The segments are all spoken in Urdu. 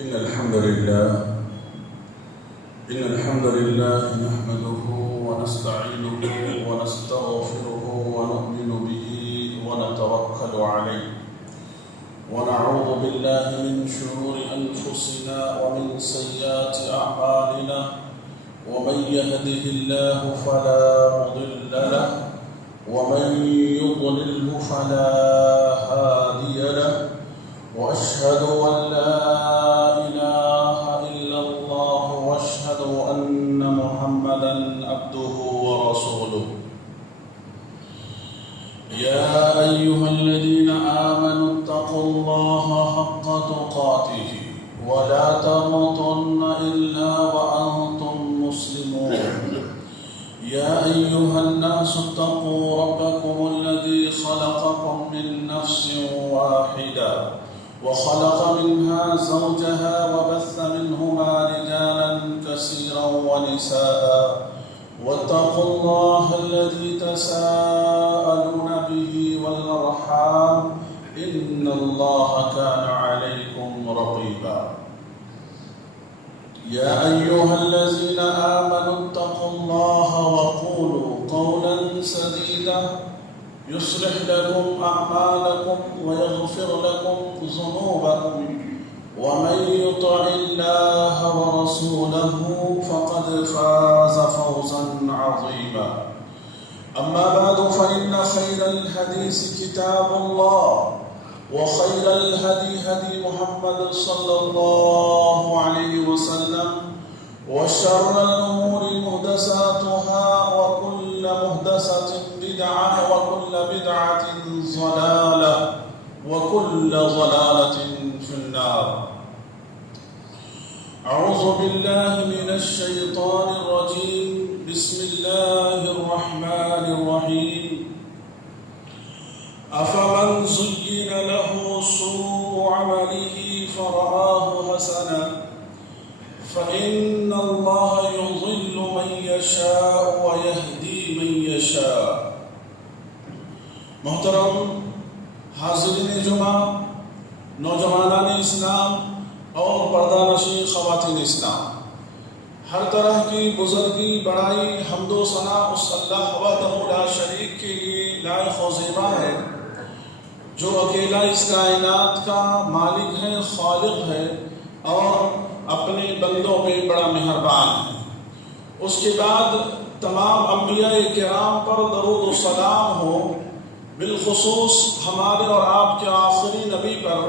إن الحمد لله نحمده ونستعينه ونستغفره ونؤمن به ونتوكل عليه ونعوذ بالله من شرور أنفسنا ومن سيئات أعمالنا ومن يهده الله فلا مضل له ومن يضلله فلا هادي له وأشهد أن لا إله إلا الله وأشهد أن محمدا عبده ورسوله يا أيها الذين آمنوا اتقوا الله حق تقاته ولا تموتن إلا وأنتم مسلمون يا أيها الناس اتقوا ربكم الذي خلقكم من نفس واحدة وخلق منها زوجها وبث منهما رجالا كثيرا ونساء واتقوا الله الذي تساءلون به والأرحام إن الله كان عليكم رقيبا يا أيها الذين آمنوا اتقوا الله وقولوا قولا سديدا يصلح لكم أعمالكم ويغفر لكم ذنوبكم ومن يطع الله ورسوله فقد فاز فوزا عظيما أما بعد فإن خير الحديث كتاب الله وخير الهدي هدي محمد صلى الله عليه وسلم وشر الأمور محدثاتها وكل محدثة بدعة وكل بدعة ضلالة وكل ضلالة في النار أعوذ بالله من الشيطان الرجيم بسم الله الرحمن الرحيم أفمن زين له سوء عمله فرآه حسنا فإن الله يضل من يشاء ويهدي من يشاء محترم حاضرین جمعہ، نوجوانان اسلام اور پردہ نشین خواتین اسلام، ہر طرح کی بزرگی بڑائی حمد و ثنا اس اللہ وحدہ لا شریک کے لیے لائق و زیبا ہے جو اکیلا اس کائنات کا مالک ہے، خالق ہے اور اپنے بندوں پہ بڑا مہربان ہے۔ اس کے بعد تمام انبیاء کرام پر درود و سلام ہو، بالخصوص ہمارے اور آپ کے آخری نبی پر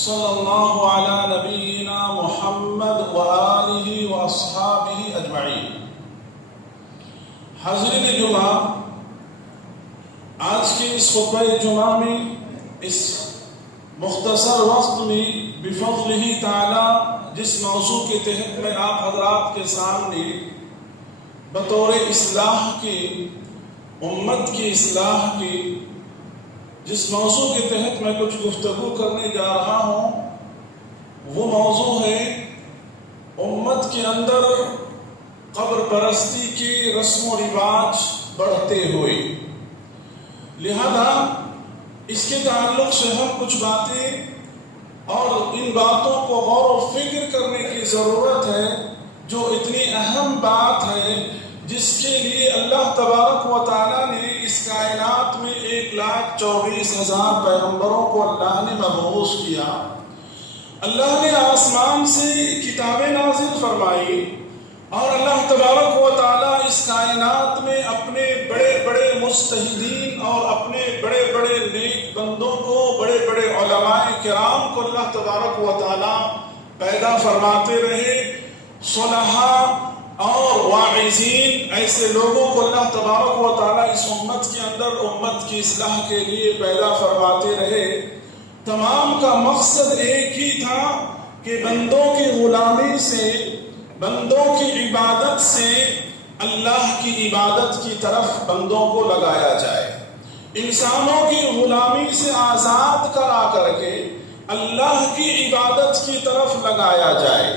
صلی اللہ علی نبینا محمد وآلہ واصحابہ اجمعین۔ حاضرین جمعہ، آج کے اس خطبہ جمعہ میں اس مختصر وقت میں بفضلہ تعالی جس موضوع کے تحت میں آپ حضرات کے سامنے بطور اصلاح کی، امت کی اصلاح کی، جس موضوع کے تحت میں کچھ گفتگو کرنے جا رہا ہوں وہ موضوع ہے امت کے اندر قبر پرستی کے رسم و رواج بڑھتے ہوئے۔ لہذا اس کے تعلق سے ہم کچھ باتیں اور ان باتوں کو غور و فکر کرنے کی ضرورت ہے، جو اتنی اہم بات ہے جس کے لیے اللہ تبارک و تعالیٰ نے اس کائنات میں 1,24,000 پیغمبروں کو اللہ نے مبعوث کیا۔ اللہ نے آسمان سے کتابیں نازل فرمائی اور اللہ تبارک و تعالیٰ اس کائنات میں اپنے بڑے بڑے مجتہدین اور اپنے بڑے بڑے نیک بندوں کو، بڑے بڑے علماء کرام کو اللہ تبارک و تعالیٰ پیدا فرماتے رہے۔ صلحاء اور واعظین، ایسے لوگوں کو اللہ تبارک و تعالیٰ اس امت کے اندر امت کی اصلاح کے لیے پیدا فرماتے رہے۔ تمام کا مقصد ایک ہی تھا کہ بندوں کی غلامی سے، بندوں کی عبادت سے اللہ کی عبادت کی طرف بندوں کو لگایا جائے، انسانوں کی غلامی سے آزاد کرا کر کے اللہ کی عبادت کی طرف لگایا جائے۔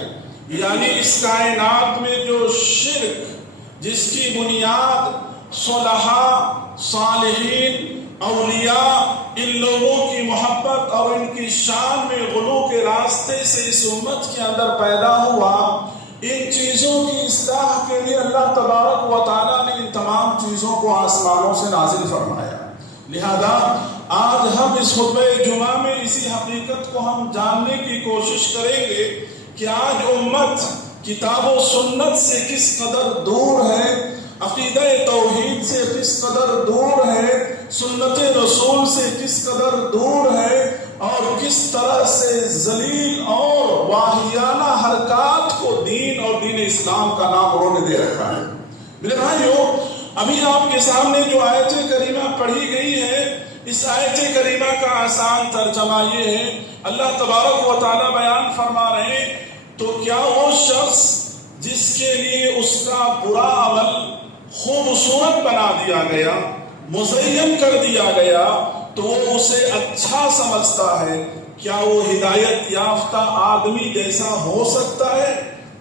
یعنی اس کائنات میں جو شرک جس کی بنیاد صلحاء، صالحین، اولیاء ان لوگوں کی محبت اور ان کی شان میں غلو کے راستے سے اس امت کے اندر پیدا ہوا، ان چیزوں کی اصلاح کے لیے اللہ تبارک و تعالیٰ نے ان تمام چیزوں کو آسمانوں سے نازل فرمایا۔ لہذا آج ہم اس خطبہ جمعہ میں اسی حقیقت کو ہم جاننے کی کوشش کریں گے کہ آج امت کتاب و سنت سے کس قدر دور ہے، عقیدہ توحید سے کس قدر دور ہے، سنت رسول سے کس قدر دور ہے، اور کس طرح سے ذلیل اور واہیانہ حرکات کو دین اور دین اسلام کا نام انہوں نے دے رکھا ہے۔ میرے بھائیو، ابھی آپ کے سامنے جو آیت کریمہ پڑھی گئی ہے، اس آیت کریمہ کا آسان ترجمہ یہ ہے، اللہ تبارک و تعالیٰ بیان فرما رہے ہیں تو کیا وہ شخص جس کے لیے اس کا برا عمل خوبصورت بنا دیا گیا، مزین کر دیا گیا، تو وہ اسے اچھا سمجھتا ہے، کیا وہ ہدایت یافتہ آدمی جیسا ہو سکتا ہے؟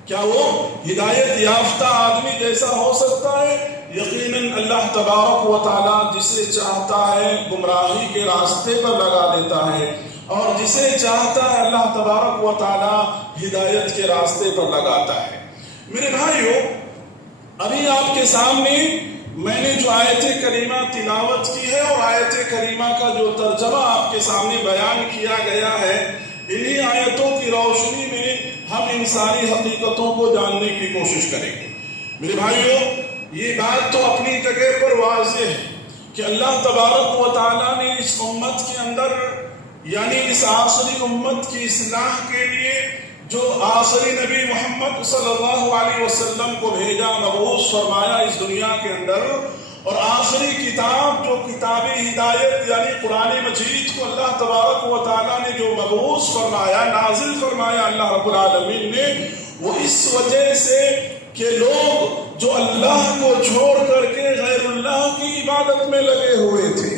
کیا وہ ہدایت یافتہ آدمی جیسا ہو سکتا ہے؟ یقیناً اللہ تبارک و تعالیٰ جسے چاہتا ہے گمراہی کے راستے پر لگا دیتا ہے، اور جسے چاہتا ہے اللہ تبارک و تعالیٰ ہدایت کے راستے پر لگاتا ہے۔ میرے بھائیو، ابھی آپ کے سامنے میں نے جو آیت کریمہ تلاوت کی ہے اور آیت کریمہ کا جو ترجمہ آپ کے سامنے بیان کیا گیا ہے، انہی آیتوں کی روشنی میں ہم ان ساری حقیقتوں کو جاننے کی کوشش کریں گے۔ میرے بھائیو، یہ بات تو اپنی جگہ پر واضح ہے کہ اللہ تبارک و تعالیٰ نے اس امت کے اندر، یعنی اس آخری امت کی اصلاح کے لیے جو آخری نبی محمد صلی اللہ علیہ وسلم کو بھیجا، مبعوث فرمایا اس دنیا کے اندر، اور آخری کتاب جو کتاب ہدایت یعنی قرآن مجید کو اللہ تبارک و تعالیٰ نے جو مبعوث فرمایا، نازل فرمایا اللہ رب العالمین نے، وہ اس وجہ سے کہ لوگ جو اللہ کو چھوڑ کر کے غیر اللہ کی عبادت میں لگے ہوئے تھے،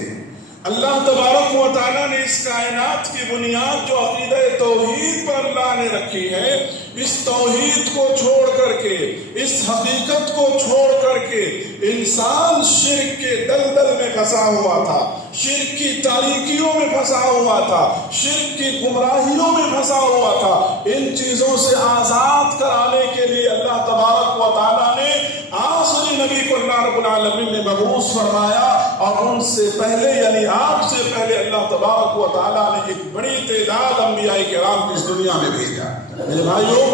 اللہ تبارک و تعالیٰ نے اس کائنات کی بنیاد جو عقیدہ توحید پر اللہ نے رکھی ہے، اس توحید کو چھوڑ کر کے، اس حقیقت کو چھوڑ کر کے انسان شرک کے دلدل میں پھنسا ہوا تھا، شرک کی تاریکیوں میں پھنسا ہوا تھا، شرک کی گمراہیوں میں پھنسا ہوا تھا۔ ان چیزوں سے آزاد کرانے کے لیے اللہ تبارک و تعالیٰ نے آخری نبی کو اللہ رب العالمین نے مبعوث فرمایا، اور ان سے پہلے یعنی آپ سے پہلے اللہ تبارک و تعالیٰ نے ایک بڑی تعداد انبیاء کرام کو اس دنیا میں بھیجا۔ میرے بھائیو،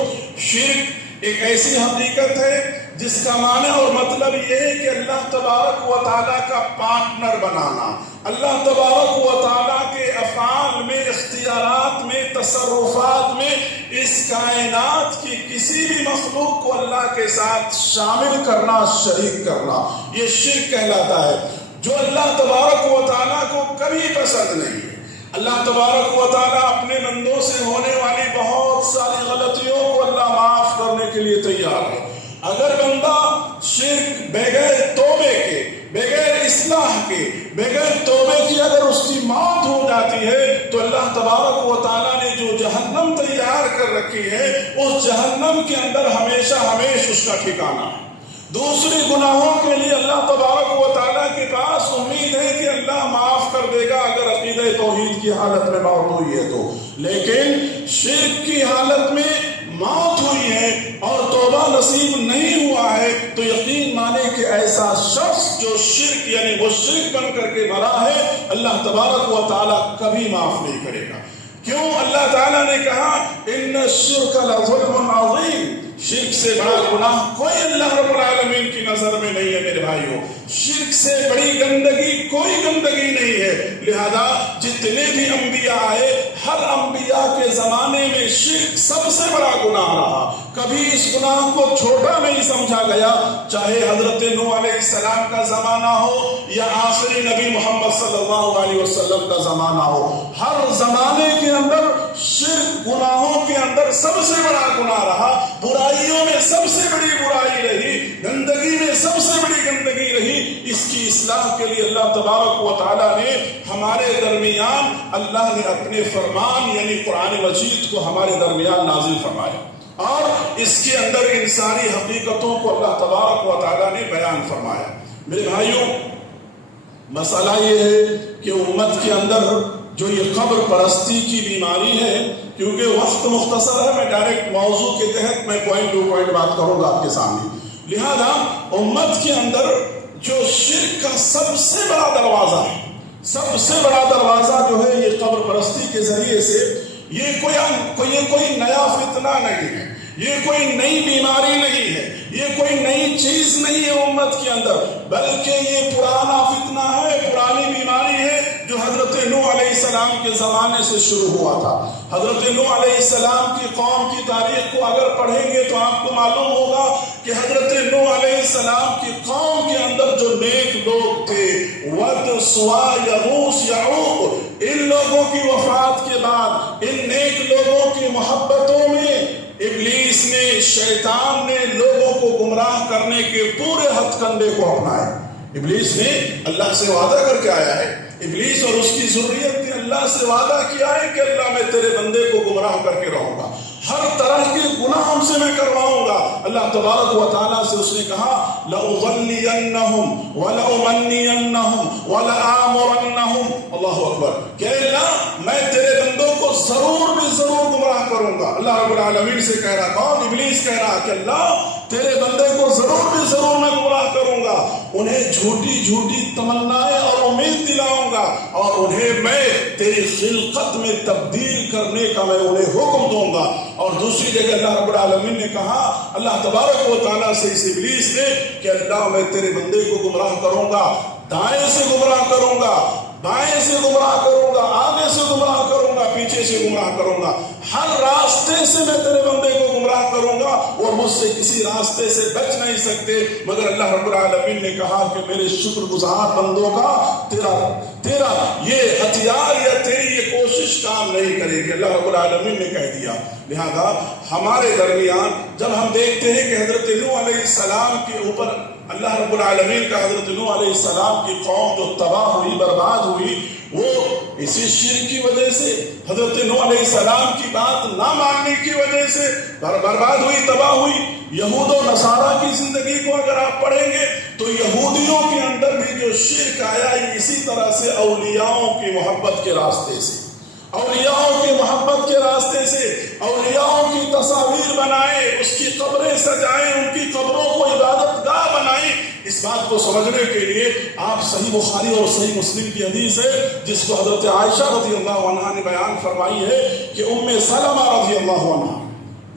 شرک ایک ایسی حقیقت ہے جس کا معنی اور مطلب یہ ہے کہ اللہ تبارک و تعالیٰ کا پارٹنر بنانا، اللہ تبارک و تعالیٰ کے افعال میں، اختیارات میں، تصرفات میں اس کائنات کی کسی بھی مخلوق کو اللہ کے ساتھ شامل کرنا، شریک کرنا، یہ شرک کہلاتا ہے، جو اللہ تبارک و تعالیٰ کو کبھی پسند نہیں ہے۔ اللہ تبارک و تعالیٰ اپنے بندوں سے ہونے والی بہت ساری غلطیوں کو اللہ معاف کرنے کے لیے تیار ہے۔ اگر بندہ شرک بغیر توبے کے، بغیر اصلاح کے، بغیر توبے کی اگر اس کی موت ہو جاتی ہے تو اللہ تبارک و تعالیٰ نے جو جہنم تیار کر رکھی ہے، اس جہنم کے اندر ہمیشہ ہمیشہ اس کا ٹھکانہ ہے۔ دوسرے گناہوں کے لیے اللہ تبارک و تعالیٰ کے پاس امید ہے کہ اللہ معاف کر دے گا اگر عقیدہ توحید کی حالت میں موت ہوئی ہے تو، لیکن شرک کی حالت میں موت ہوئی ہے اور توبہ نصیب نہیں ہوا ہے تو یقین مانے کہ ایسا شخص جو شرک یعنی وہ شرک بن کر کے مرا ہے، اللہ تبارک و تعالیٰ کبھی معاف نہیں کرے گا۔ کیوں؟ اللہ تعالیٰ نے کہا ان الشرک لظلم عظیم، شرک سے بڑا گناہ کوئی اللہ رب العالمین کی نظر میں نہیں ہے۔ میرے بھائیوں، شرک سے بڑی گندگی کوئی گندگی نہیں ہے، لہذا جتنے بھی انبیاء آئے، ہر انبیاء کے زمانے میں شرک سب سے بڑا گناہ رہا، کبھی اس گناہ کو چھوٹا نہیں سمجھا گیا، چاہے حضرت نوح علیہ السلام کا زمانہ ہو یا آخری نبی محمد صلی اللہ علیہ وسلم کا زمانہ ہو، ہر زمانے کے اندر شرک گناہوں کے اندر سب سے بڑا گناہ رہا، برائیوں میں سب سے بڑی برائی رہی، گندگی میں سب سے بڑی گندگی رہی۔ اس کی اصلاح کے لیے اللہ تبارک و تعالیٰ نے ہمارے درمیان، اللہ نے اپنے فرمان یعنی قرآن مجید کو ہمارے درمیان نازل فرمایا، اور اس کے اندر ان ساری حقیقتوں کو اللہ تبارک و تعالیٰ نے بیان فرمایا۔ میرے بھائیوں، مسئلہ یہ ہے کہ امت کے اندر جو یہ قبر پرستی کی بیماری ہے، کیونکہ وقت مختصر ہے، میں ڈائریکٹ موضوع کے تحت میں پوائنٹ ٹو پوائنٹ بات کروں گا آپ کے سامنے. لہذا امت کے اندر جو شرک کا سب سے بڑا دروازہ ہے، سب سے بڑا دروازہ جو ہے یہ قبر پرستی کے ذریعے سے، یہ کوئی نیا فتنہ نہیں ہے، یہ کوئی نئی بیماری نہیں ہے، یہ کوئی نئی چیز نہیں ہے امت کے اندر، بلکہ یہ پرانا فتنہ ہے، پرانی بیماری ہے جو حضرت نوح علیہ السلام کے زمانے سے شروع ہوا تھا. حضرت نوح علیہ السلام کی قوم کی تاریخ کو اگر پڑھیں گے تو آپ کو معلوم ہوگا کہ حضرت نوح علیہ السلام کی قوم کے اندر جو نیک لوگ تھے، ود، سوا، یغوث، یعوق، ان لوگوں کی وفات کے بعد ان نیک لوگوں کی محبتوں میں ابلیس نے، شیطان نے لوگوں کو گمراہ کرنے کے پورے ہتھ کنڈے کو اپنایا. ابلیس نے اللہ سے وعدہ کر کے آیا ہے، ابلیس اور اس کی ذریت نے اللہ سے وعدہ کیا ہے کہ اللہ میں تیرے بندے کو گمراہ کر کے رہوں گا، ہر طرح کے گناہ ہم سے میں کرواؤں گا. اللہ تبارک و تعالیٰ سے اس نے کہا لَأُضَلِّيَنَّهُمْ وَلَأُمَنِّيَنَّهُمْ وَلَآمُرَنَّهُمْ. اللہ اکبر، کہ اللہ میں تیرے بندوں کو ضرور بھی ضرور گمراہ کروں گا. اللہ رب العالمین سے کہہ رہا، کون؟ ابلیس کہہ رہا کہ اللہ تیرے بندے کو ضرور بھی ضرور میں گمراہ کروں گا، انہیں جھوٹی جھوٹی تمنائیں اور امید دلاؤں گا، اور انہیں میں تیری خلقت میں تبدیل کرنے کا میں انہیں حکم دوں گا. اور دوسری جگہ اللہ رب العالمین نے کہا، اللہ تبارک و تعالیٰ سے اس ابلیس نے، کہ اللہ میں تیرے بندے کو گمراہ کروں گا، دائیں سے گمراہ کروں گا، بائیں سے گمراہ کروں گا، آگے سے گمراہ کروں گا، پیچھے سے گمراہ کروں گا، ہر راستے سے میں تیرے بندے کو گمراہ کروں گا، اور مجھ سے کسی راستے سے بچ نہیں سکتے. مگر اللہ رب العالمین نے کہا کہ میرے شکر گزار بندوں کا تیرا یہ ہتھیار یا تیری یہ کوشش کام نہیں کرے گی. اللہ رب العالمین نے کہہ دیا. لہذا ہمارے درمیان جب ہم دیکھتے ہیں کہ حضرت نوح علیہ السلام کے اوپر اللہ رب العالمین کا حضرت نوح علیہ السلام کی قوم جو تباہ ہوئی، برباد ہوئی، وہ اسی شرک کی وجہ سے، حضرت نوح علیہ السلام کی بات نہ ماننے کی وجہ سے برباد ہوئی، تباہ ہوئی. یہود و نصارہ کی زندگی کو اگر آپ پڑھیں گے تو یہودیوں کے اندر بھی جو شرک آیا اسی طرح سے اولیاءوں کی محبت کے راستے سے، اولیاءوں کی محبت کے راستے سے، اولیاءوں کی تصاویر بنائے، اس کی قبریں سجائیں، ان کی قبروں کو عبادت گاہ بنائیں. اس بات کو سمجھنے کے لیے آپ صحیح بخاری اور صحیح مسلم کی حدیث ہے جس کو حضرت عائشہ رضی اللہ عنہا نے بیان فرمائی ہے کہ ام سلمہ رضی اللہ عنہا،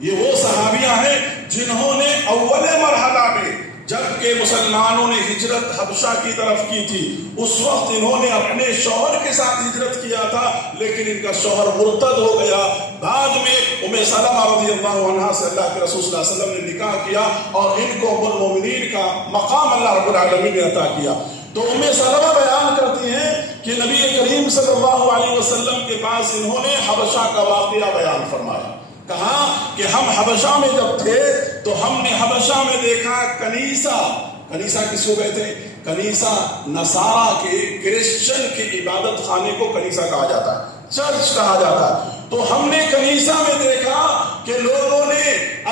یہ وہ صحابیاں ہیں جنہوں نے اول مرحلہ میں جبکہ مسلمانوں نے ہجرت حبشہ کی طرف کی تھی، اس وقت انہوں نے اپنے شوہر کے ساتھ ہجرت کیا تھا، لیکن ان کا شوہر مرتد ہو گیا. بعد میں ام سلمہ رضی اللہ عنہا سے اللہ کے رسول صلی اللہ علیہ وسلم نے نکاح کیا اور ان کو ام المومنین کا مقام اللہ رب العالمین نے عطا کیا. تو ام سلمہ بیان کرتی ہیں کہ نبی کریم صلی اللہ علیہ وسلم کے پاس انہوں نے حبشہ کا واقعہ بیان فرمایا. کہا کہ ہم حبشہ میں جب تھے تو ہم نے حبشہ میں دیکھا کنیسہ کس کو کہتے ہیں؟ کنیسہ نصارہ کے، کرسچن کے عبادت خانے کو کنیسہ کہا جاتا ہے، چرچ کہا جاتا ہے. تو ہم نے کنیسہ میں دیکھا کہ لوگوں نے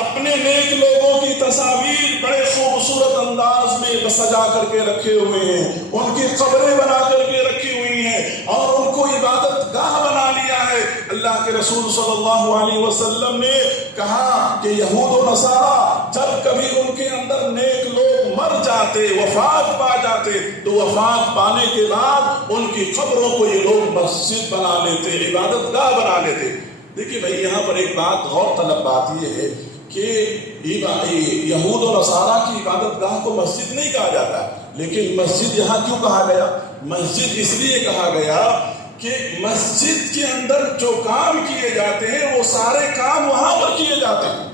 اپنے نیک لوگوں کی تصاویر بڑے خوبصورت انداز میں سجا کر کے رکھے ہوئے ہیں، ان کی قبریں بنا کر کے رکھی ہوئی ہیں اور ان کو عبادت گاہ بنا لیا ہے. اللہ کے رسول صلی اللہ علیہ وسلم نے کہا کہ یہود و نصارہ جب کبھی ان کے اندر نیک لوگ مر جاتے، وفات پا جاتے، تو وفات پانے کے بعد ان کی قبروں کو یہ لوگ مسجد بنا لیتے، عبادت گاہ بنا لیتے. دیکھیے بھائی، یہاں پر ایک بات غور طلب بات یہ ہے کہ یہود و نصارہ کی عبادت گاہ کو مسجد نہیں کہا جاتا، لیکن مسجد یہاں کیوں کہا گیا؟ مسجد اس لیے کہا گیا کہ مسجد کے اندر جو کام کیے جاتے ہیں وہ سارے کام وہاں پر کیے جاتے ہیں.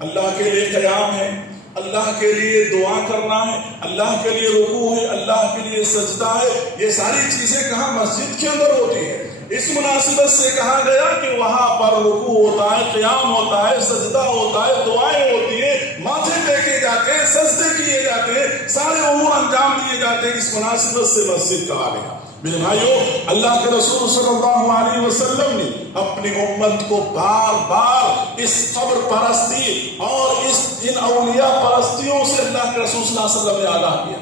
اللہ کے لیے قیام ہے، اللہ کے لیے دعا کرنا ہے، اللہ کے لیے رکوع ہے، اللہ کے لیے سجدہ ہے، یہ ساری چیزیں کہاں؟ مسجد کے اندر ہوتی ہیں. اس مناسبت سے کہا گیا کہ وہاں پر رکوع ہوتا ہے، قیام ہوتا ہے، سجدہ ہوتا ہے، دعائیں ہوتی ہیں، ماتھے ٹیکے جاتے ہیں، سجدے کیے جاتے ہیں، سارے امور انجام دیے جاتے ہیں. اس مناسبت سے مسجد کہا گیا. میرے بھائیو، اللہ کے رسول صلی اللہ علیہ وسلم نے اپنی امت کو بار بار اس قبر پرستی اور ان اولیاء پرستیوں سے اللہ کے رسول صلی اللہ علیہ وسلم نے آگاہ کیا.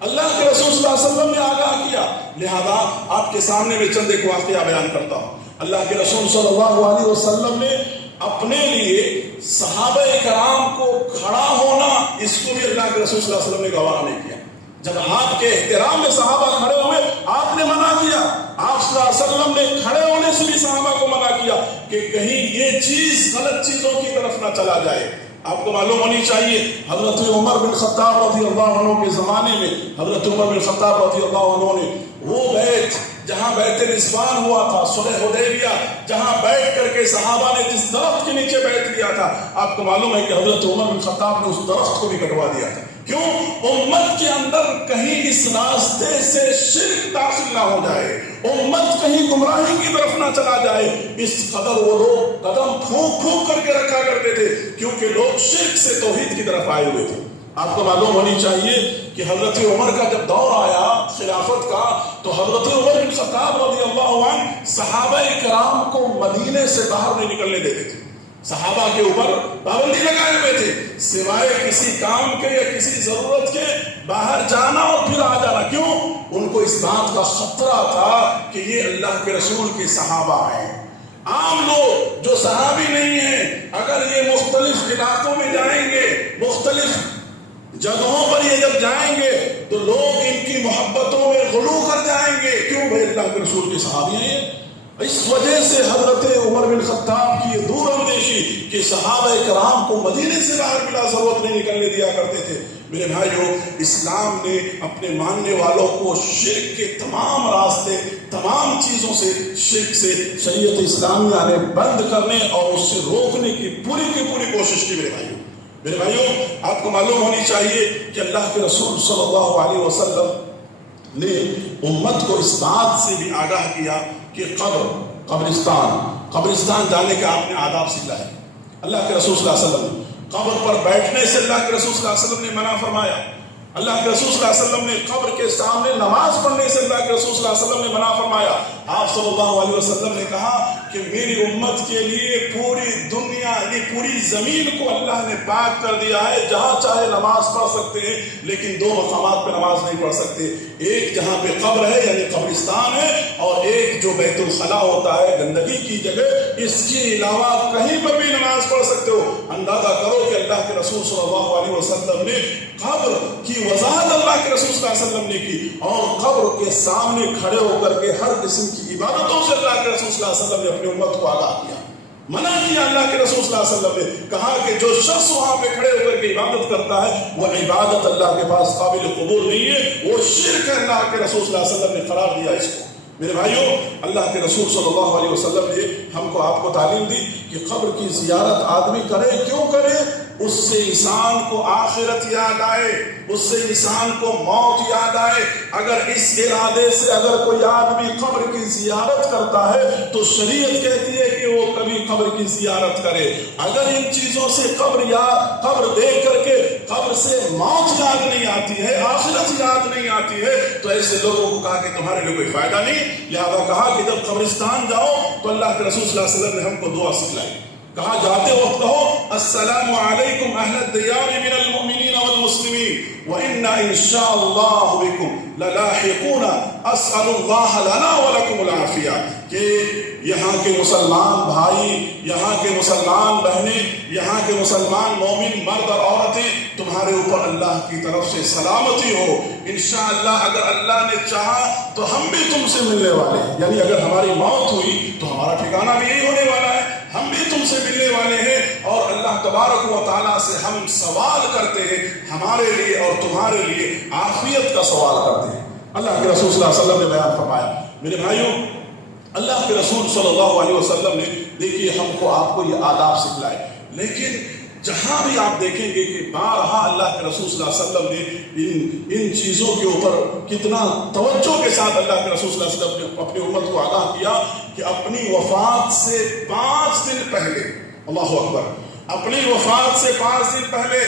اللہ کے رسول صلی اللہ علیہ وسلم نے آگاہ کیا. لہذا آپ کے سامنے میں چند ایک واقعہ بیان کرتا ہوں. اللہ کے رسول صلی اللہ علیہ وسلم نے اپنے لیے صحابہ کرام کو کھڑا ہونا، اس کو بھی اللہ کے رسول صلی اللہ علیہ وسلم نے گوارا نہیں کیا. جب آپ کے احترام میں صحابہ کھڑے ہوئے آپ نے منع کیا. آپ صلی اللہ علیہ وسلم نے کھڑے ہونے سے بھی صحابہ کو منع کیا کہ کہیں یہ چیز غلط چیزوں کی طرف نہ چلا جائے. آپ کو معلوم ہونی چاہیے حضرت عمر بن خطاب رضی اللہ عنہ کے زمانے میں حضرت عمر بن خطاب رضی اللہ عنہ نے وہ بیت جہاں بیت رضوان ہوا تھا، صلح حدیبیہ، جہاں بیٹھ کر کے صحابہ نے جس درخت کے نیچے بیٹھ لیا تھا، آپ کو معلوم ہے کہ حضرت عمر بن خطاب نے اس درخت کو بھی کٹوا دیا تھا. کیوں؟ امت کے اندر کہیں اس راستے سے شرک داخل نہ ہو جائے، امت کہیں گمراہی کی طرف نہ چلا جائے. اس قدر وہ لوگ قدم پھونک پھونک کر کے رکھا کرتے تھے کیونکہ لوگ شرک سے توحید کی طرف آئے ہوئے تھے. آپ کو معلوم ہونی چاہیے کہ حضرت عمر کا جب دور آیا خلافت کا تو حضرت عمر بن خطاب رضی اللہ عنہ صحابہ کرام کو مدینے سے باہر نہیں نکلنے دیتے تھے. صحابہ کے اوپر پابندی لگائے ہوئے تھے سوائے کسی کام کے یا کسی ضرورت کے باہر جانا اور پھر آ جانا. کیوں؟ ان کو اس بات کا خطرہ تھا کہ یہ اللہ کے رسول کے صحابہ ہیں. عام لوگ جو صحابی نہیں ہیں اگر یہ مختلف علاقوں میں جائیں گے، مختلف جگہوں پر یہ جب جائیں گے تو لوگ ان کی محبتوں میں غلو کر جائیں گے. کیوں بھائی اللہ کے رسول کے صحابی ہیں. اس وجہ سے حضرت عمر بن خطاب کی یہ دور اندیشی کہ صحابہ کرام کو مدینے سے باہر بلا ضرورت نہیں نکلنے دیا کرتے تھے. میرے بھائیو، اسلام نے اپنے ماننے والوں کو شرک کے تمام راستے، تمام چیزوں سے، شرک سے شریعت اسلامیہ نے بند کرنے اور اس سے روکنے کی پوری کوشش کی. میرے بھائیو، آپ کو معلوم ہونی چاہیے کہ اللہ کے رسول صلی اللہ علیہ وسلم نے امت کو اس بات سے بھی آگاہ کیا کہ قبرستان جانے کے آپ نے آداب سکھلائے. اللہ کے رسول صلی اللہ علیہ وسلم قبر پر بیٹھنے سے اللہ کے رسول صلی اللہ علیہ وسلم نے منع فرمایا. اللہ کے رسول صلی اللہ علیہ وسلم نے قبر کے سامنے نماز پڑھنے سے اللہ کے رسول صلی اللہ علیہ وسلم نے منع فرمایا. آپ صلی اللہ علیہ وسلم نے کہا کہ میری امت کے لیے پوری دنیا یعنی پوری زمین کو اللہ نے پاک کر دیا ہے. جہاں چاہے نماز پڑھ سکتے ہیں لیکن دو مقامات پہ نماز نہیں پڑھ سکتے. ایک جہاں پہ قبر ہے یعنی قبرستان ہے، اور ایک جو بیت الخلا ہوتا ہے گندگی کی جگہ، اس کے علاوہ کہیں پر بھی نماز پڑھ سکتے ہو. اندازہ کرو کہ اللہ کے رسول صلی اللہ علیہ وسلم نے قبر کی وضاحت اللہ کے رسول صلی اللہ علیہ وسلم نے کی، اور قبر کے سامنے کھڑے ہو کر کے ہر قسم کی عبادتوں سے اللہ کے رسول صلی اللہ علیہ وسلم نے اپنی امت کو آگاہ کیا، منع کیا. اللہ کے رسول صلی اللہ علیہ وسلم نے کہا کہ جو شخص وہاں پہ کھڑے ہو کر کے عبادت کرتا ہے وہ عبادت اللہ کے پاس قابل قبول نہیں ہے، وہ شرک ہے. اللہ کے رسول صلی اللہ علیہ وسلم نے قرار دیا اس کو. میرے بھائیوں، اللہ کے رسول صلی اللہ علیہ وسلم نے ہم کو آپ کو تعلیم دی کہ قبر کی زیارت آدمی کرے. کیوں کرے؟ اس سے انسان کو آخرت یاد آئے، اس سے انسان کو موت یاد آئے. اگر اس ارادے سے اگر کوئی آدمی قبر کی زیارت کرتا ہے تو شریعت کہتی ہے کہ وہ کبھی قبر کی زیارت کرے. اگر ان چیزوں سے قبر دیکھ کر کے قبر سے موت یاد نہیں آتی ہے، آخرت یاد نہیں آتی ہے، تو ایسے لوگوں کو کہا کہ تمہارے لیے کوئی فائدہ نہیں. لہذا کہا کہ جب قبرستان جاؤ تو اللہ کے رسول صلی اللہ علیہ وسلم نے ہم کو دعا سکھلائی. کہا جاتے وقت کہو السلام علیکم اہل الدیار من المؤمنین والمسلمین وَإِنَّا إِنْ شَاءَ اللَّهُ بِكُمْ لَلَاحِقُونَ أَسْأَلُ اللَّهَ لَنَا وَلَكُمُ الْعَافِيَةَ. کہ یہاں کے مسلمان بھائی، یہاں کے مسلمان بہنیں، یہاں کے مسلمان مومن مرد اور عورتیں، تمہارے اوپر اللہ کی طرف سے سلامتی ہو. انشاءاللہ اگر اللہ نے چاہا تو ہم بھی تم سے ملنے والے ہیں. یعنی اگر ہماری موت ہوئی تو ہمارا ٹھکانہ بھی یہی ہونے والا ہے، ہم بھی تم سے ملنے والے ہیں. اور اللہ تبارک و تعالیٰ سے ہم سوال کرتے ہیں، ہمارے لیے اور تمہارے لیے عافیت کا سوال کرتے ہیں. اللہ کے رسول صلی اللہ علیہ وسلم نے بیان فرمایا. میرے بھائیوں، اللہ کے رسول صلی اللہ علیہ وسلم نے دیکھیے ہم کو آپ کو یہ آداب سکھلائے، لیکن جہاں بھی آپ دیکھیں گے کہ بارہا اللہ کے رسول صلی اللہ علیہ وسلم نے ان چیزوں کے اوپر کتنا توجہ کے ساتھ اللہ کے رسول صلی اللہ علیہ وسلم نے اپنی امت کو آگاہ کیا کہ اپنی وفات سے 5 دن پہلے، اللہ اکبر، اپنی وفات سے 5 دن پہلے،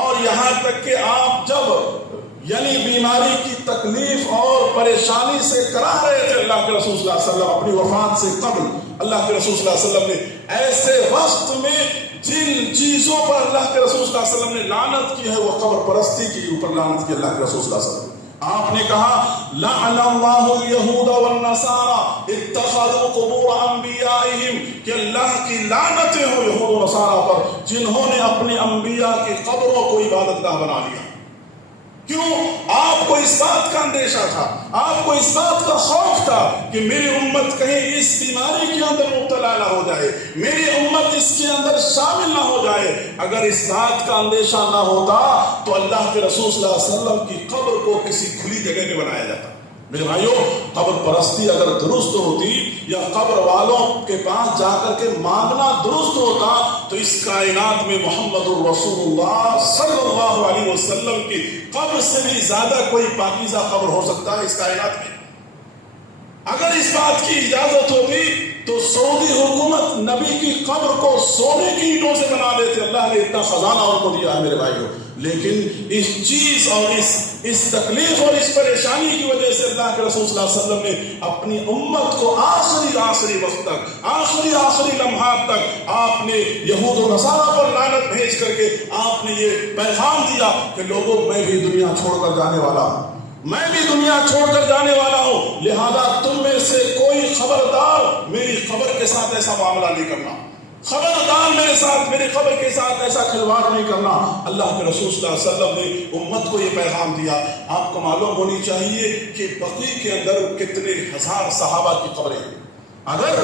اور یہاں تک کہ آپ جب یعنی بیماری کی تکلیف اور پریشانی سے کرا رہے تھے اللہ کے رسول صلی اللہ علیہ وسلم اپنی وفات سے قبل، اللہ کے رسول صلی اللہ علیہ وسلم نے ایسے وقت میں جن چیزوں پر اللہ کے رسول صلی اللہ علیہ وسلم نے لعنت کی ہے وہ قبر پرستی کے اوپر لعنت کی اللہ کے رسول صلی اللہ علیہ وسلم. آپ نے کہا لعن اللہ الیہود والنصارى اتخذوا قبور انبیائہم، کہ اللہ کی لعنتیں ہو یہود و نصارہ پر جنہوں نے اپنے انبیاء کی قبروں کو عبادت گاہ بنا لیا۔ کیوں؟ آپ کو اس بات کا اندیشہ تھا، آپ کو اس بات کا خوف تھا کہ میری امت کہیں اس بیماری کے اندر مبتلا نہ ہو جائے، میری امت اس کے اندر شامل نہ ہو جائے۔ اگر اس بات کا اندیشہ نہ ہوتا تو اللہ کے رسول صلی اللہ علیہ وسلم کی قبر کو کسی کھلی جگہ میں بنایا جاتا۔ میرے بھائیوں، قبر پرستی اگر درست ہوتی یا قبر والوں کے پاس جا کر کے مانگنا درست ہوتا تو اس کائنات میں محمد الرسول اللہ صلی اللہ علیہ وسلم کی قبر سے بھی زیادہ کوئی پاکیزہ قبر ہو سکتا ہے اس کائنات میں؟ اگر اس بات کی اجازت ہوتی تو سعودی حکومت نبی کی قبر کو سونے کی اینٹوں سے بنا دیتے۔ اللہ نے اتنا خزانہ ان کو دیا ہے میرے بھائیوں، لیکن اس چیز اور اس تکلیف اور اس پریشانی کی وجہ سے اللہ کے رسول صلی اللہ علیہ وسلم نے اپنی امت کو آخری وقت تک، آخری لمحات تک آپ نے یہود و نصارہ پر لعنت بھیج کر کے آپ نے یہ پیغام دیا کہ لوگوں، میں بھی دنیا چھوڑ کر جانے والا ہوں، میں بھی دنیا چھوڑ کر جانے والا ہوں، لہذا تم میں سے کوئی خبردار میری خبر کے ساتھ ایسا معاملہ نہیں کرنا، خبردار میری خبر کے ساتھ ایسا کھلواڑ نہیں کرنا۔ اللہ کے رسول صلی اللہ علیہ وسلم نے امت کو یہ پیغام دیا۔ آپ کو معلوم ہونی چاہیے کہ بقیع کے اندر کتنے ہزار صحابہ کی قبریں ہیں۔ اگر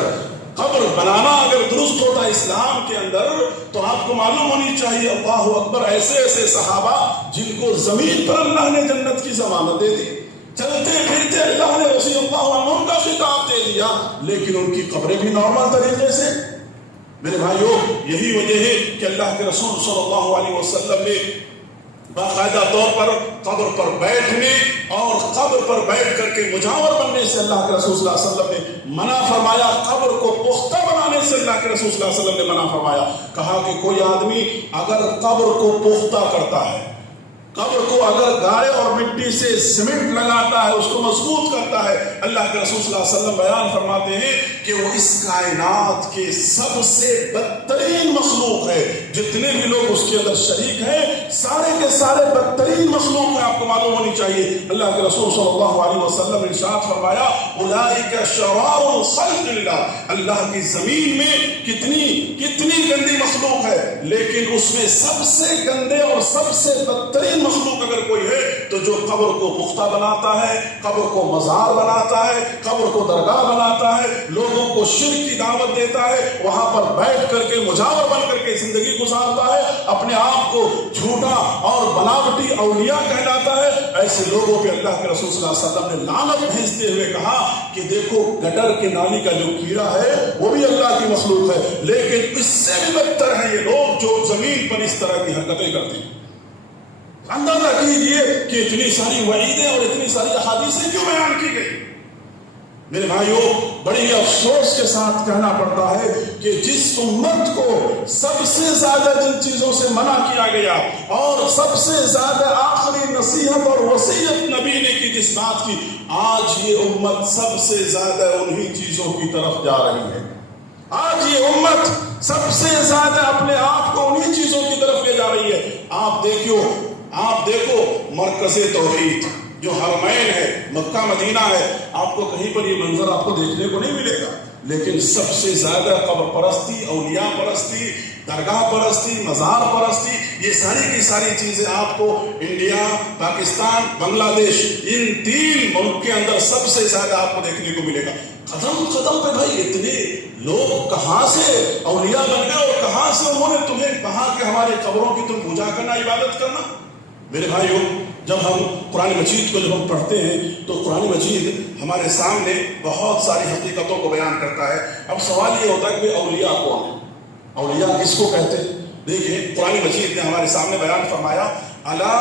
قبر بنانا اگر درست ہوتا اسلام کے اندر تو آپ کو معلوم ہونی چاہیے، اللہ اکبر، ایسے صحابہ جن کو زمین پر اللہ نے جنت کی ضمانت دے دی، چلتے پھرتے اللہ نے رضی اللہ عنہم کا خطاب دے دیا، لیکن ان کی قبریں بھی نارمل طریقے سے۔ میرے بھائیوں، یہی وجہ ہے کہ اللہ کے رسول صلی اللہ علیہ وسلم نے باقاعدہ طور پر قبر پر بیٹھنے اور قبر پر بیٹھ کر کے مجاور بننے سے اللہ کے رسول صلی اللہ علیہ وسلم نے منع فرمایا، قبر کو پختہ بنانے سے اللہ کے رسول صلی اللہ علیہ وسلم نے منع فرمایا۔ کہا کہ کوئی آدمی اگر قبر کو پختہ کرتا ہے، قبر کو اگر گارے اور مٹی سے سیمنٹ لگاتا ہے، اس کو مضبوط کرتا ہے، اللہ کے رسول صلی اللہ علیہ وسلم بیان فرماتے ہیں کہ وہ اس کائنات کے سب سے بدترین مخلوق ہے۔ جتنے بھی لوگ اس کے اندر شریک ہیں سارے کے سارے بدترین مخلوق ہیں۔ آپ کو معلوم ہونی چاہیے اللہ کے رسول صلی اللہ علیہ وسلم نے ارشاد فرمایا اولئک شرار خلق اللہ، اللہ کی زمین میں کتنی گندی مخلوق ہے، لیکن اس میں سب سے گندے اور سب سے بدترین مخلوق اگر کوئی ہے تو جو قبر کو پختہ بناتا ہے، قبر کو مزار بناتا ہے، قبر کو درگاہ بناتا ہے، لوگوں کو شرک کی دعوت دیتا ہے، وہاں پر بیٹھ کر کے مجاور بن کر کے زندگی گزارتا ہے، اپنے آپ کو جھوٹا اور بناوٹی اولیاء کہلاتا ہے۔ ایسے لوگوں پہ اللہ کے رسول صلی اللہ علیہ وسلم نے لعنت بھیجتے ہوئے کہا کہ دیکھو گٹر کے نالی کا جو کیڑا ہے وہ بھی اللہ کی مخلوق ہے، لیکن اس سے بھی بدتر ہیں یہ لوگ جو زمین پر اس طرح کی حرکتیں کرتے ہیں۔ اندازہ کیجیے کہ اتنی ساری وعیدیں اور اتنی ساری احادیثیں کیوں بیان کی گئی۔ میرے بھائیوں، بڑی افسوس کے ساتھ کہنا پڑتا ہے کہ جس امت کو سب سے زیادہ جن چیزوں سے منع کیا گیا اور سب سے زیادہ آخری نصیحت اور وصیت نبی نے کی جس بات کی، آج یہ امت سب سے زیادہ انہی چیزوں کی طرف جا رہی ہے۔ آج یہ امت سب سے زیادہ اپنے آپ کو انہی چیزوں کی طرف لے جا رہی ہے۔ آپ دیکھو مرکز توحید جو حرمین ہے، مکہ مدینہ ہے، آپ کو کہیں پر یہ منظر آپ کو دیکھنے کو نہیں ملے گا، لیکن سب سے زیادہ قبر پرستی، اولیاء پرستی، درگاہ پرستی، مزار پرستی، یہ ساری کی ساری چیزیں آپ کو انڈیا، پاکستان، بنگلہ دیش، ان تین ملک کے اندر سب سے زیادہ آپ کو دیکھنے کو ملے گا۔ قدم قدم پہ بھائی اتنے لوگ کہاں سے اولیاء بن گئے اور کہاں سے انہوں نے تمہیں کہا کہ ہماری قبروں کی تم پوجا کرنا، عبادت کرنا۔ میرے بھائیوں، جب ہم قرآن مجید کو پڑھتے ہیں تو قرآن مجید ہمارے سامنے بہت ساری حقیقتوں کو بیان کرتا ہے۔ اب سوال یہ ہوتا ہے کہ اولیاء کون ہیں؟ اولیاء کس کو کہتے ہیں؟ دیکھیں قرآن مجید نے ہمارے سامنے بیان فرمایا الا